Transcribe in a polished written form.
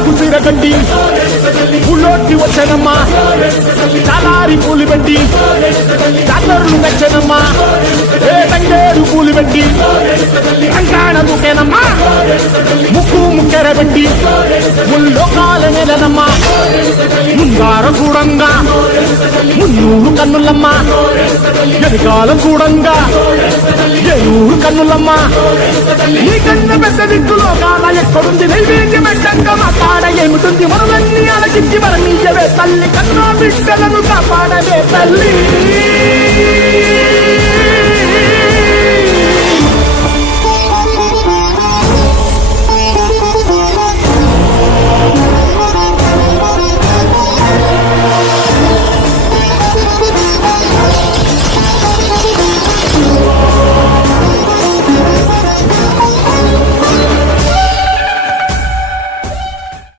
కుసిరగడ్డి పుల్లోకి వచ్చానమ్మా చాలారి పూలు పెట్టి జాతరలు నచ్చనమ్మా ఏ తంగేరు పూలు పెట్టి రంగాణ దూకేనమ్మా ముక్కు ముక్కెరబెట్టి ముల్లోకాల నెలనమ్మా ముంగార చూడంగా మున్నూరు కన్నులమ్మా ఎనకాల చూడంగా ఏనూరు కన్నులమ్మా నీ కన్న పెద్ద దిక్కులో కాల ఎక్కడుంది నైవేద్యం ఎట్టంగా మాట్లాడ ఏమిటుంది మనలన్నీ అలకించి మరణీయవే తల్లి కన్నా బిడ్డలను కాపాడవే తల్లి